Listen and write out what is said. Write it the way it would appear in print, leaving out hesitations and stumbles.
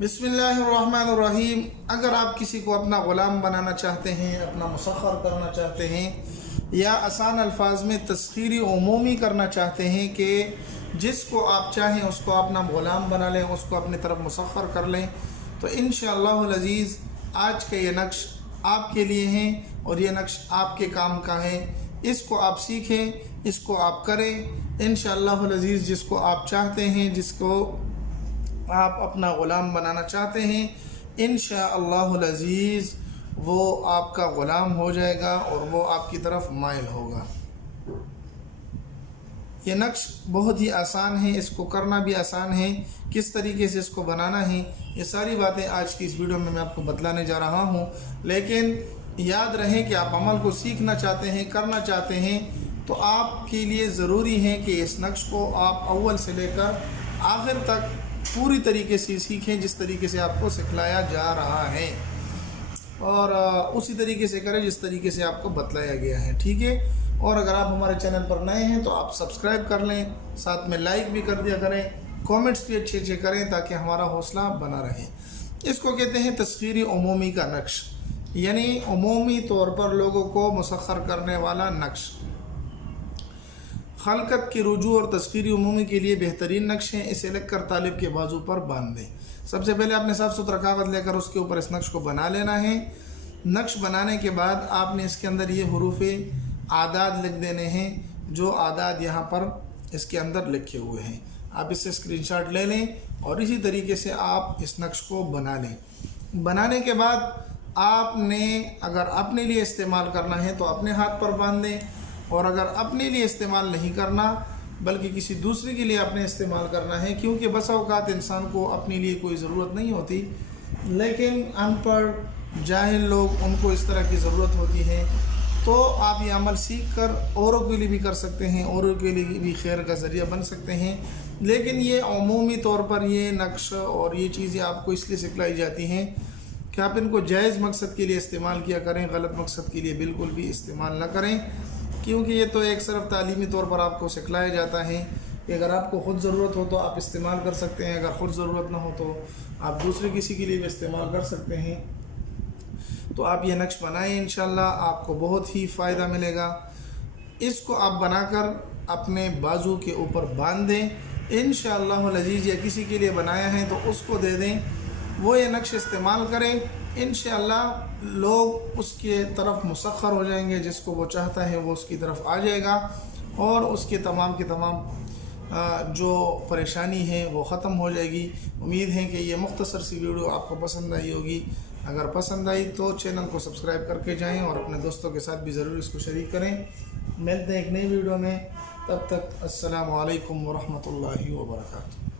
बिस्मिल्लाहिर्रहमानिर्रहीम। अगर आप किसी को अपना ग़ुलाम बनाना चाहते हैं, अपना मुसख्खर करना चाहते हैं, या आसान अल्फाज में तस्खीरी उमूमी करना चाहते हैं कि जिसको आप चाहें उसको अपना ग़ुलाम बना लें, उसको अपनी तरफ मुसख्खर कर लें, तो इंशाअल्लाहुल अज़ीज़ आज का ये नक्श आपके लिए है और ये नक्श आपके काम का है। इसको आप सीखें, इसको आप करें इंशाअल्लाहुल अज़ीज़। जिसको आप चाहते हैं, जिसको आप अपना ग़ुलाम बनाना चाहते हैं, इंशाअल्लाहुल अज़ीज़ वो आपका ग़ुलाम हो जाएगा और वो आपकी तरफ माइल होगा। ये नक्श बहुत ही आसान है, इसको करना भी आसान है। किस तरीके से इसको बनाना है, ये सारी बातें आज की इस वीडियो में मैं आपको बतलाने जा रहा हूँ। लेकिन याद रहे कि आप अमल को सीखना चाहते हैं, करना चाहते हैं, तो आपके लिए ज़रूरी है कि इस नक्श को आप अव्वल से लेकर आखिर तक पूरी तरीके से सीखें, जिस तरीके से आपको सिखलाया जा रहा है, और उसी तरीके से करें जिस तरीके से आपको बतलाया गया है। ठीक है। और अगर आप हमारे चैनल पर नए हैं तो आप सब्सक्राइब कर लें, साथ में लाइक भी कर दिया करें, कमेंट्स भी अच्छे अच्छे करें ताकि हमारा हौसला बना रहे। इसको कहते हैं तस्खीरी उमूमी का नक्श, यानी उमूमी तौर पर लोगों को मुसख्खर करने वाला नक्श। खलकत की रुजू और तस्खीरी उमूमी के लिए बेहतरीन नक्श हैं। इसे लिख कर तालिब के बाजू पर बांध दें। सबसे पहले आपने साफ़ सुथरा कागज़ लेकर उसके ऊपर इस नक्श को बना लेना है। नक्श बनाने के बाद आपने इसके अंदर ये हुरूफ़े आदाद लिख देने हैं, जो आदाद यहाँ पर इसके अंदर लिखे हुए हैं। आप इससे स्क्रीनशॉट ले लें और इसी तरीके से आप इस नक्श को बना लें। बनाने के बाद आपने अगर अपने लिए इस्तेमाल करना है तो अपने हाथ पर बांध दें, और अगर अपने लिए इस्तेमाल नहीं करना बल्कि किसी दूसरे के लिए आपने इस्तेमाल करना है, क्योंकि बसा औक़ात इंसान को अपने लिए कोई ज़रूरत नहीं होती, लेकिन अनपढ़ जाहिल लोग उनको इस तरह की ज़रूरत होती है। तो आप ये अमल सीख कर औरों के लिए भी कर सकते हैं, औरों के लिए भी खैर का ज़रिया बन सकते हैं। लेकिन ये अमूमी तौर पर ये नक्श और ये चीज़ें आपको इसलिए सिखलाई जाती हैं कि आप इनको जायज़ मकसद के लिए इस्तेमाल किया करें, गलत मकसद के लिए बिल्कुल भी इस्तेमाल न करें, क्योंकि ये तो एक सिर्फ तालीमी तौर पर आपको सिखलाया जाता है कि अगर आपको ख़ुद ज़रूरत हो तो आप इस्तेमाल कर सकते हैं, अगर ख़ुद ज़रूरत ना हो तो आप दूसरे किसी के लिए भी इस्तेमाल कर सकते हैं। तो आप ये नक्श बनाएं, इंशाअल्लाह आपको बहुत ही फ़ायदा मिलेगा। इसको आप बनाकर अपने बाजू के ऊपर बांध दें इंशाअल्लाहुल अज़ीज़, या किसी के लिए बनाया है तो उसको दे दें, वो ये नक्श इस्तेमाल करें। इंशाअल्लाह लोग उसके तरफ मुसख्खर हो जाएंगे, जिसको वो चाहता है वो उसकी तरफ आ जाएगा और उसके तमाम के तमाम जो परेशानी है वो ख़त्म हो जाएगी। उम्मीद है कि ये मुख्तसर सी वीडियो आपको पसंद आई होगी। अगर पसंद आई तो चैनल को सब्सक्राइब करके जाएं और अपने दोस्तों के साथ भी ज़रूर इसको शरीक करें। मिलते हैं एक नई वीडियो में, तब तक अस्सलामु अलैकुम व रहमतुल्लाहि व बरकातुहू।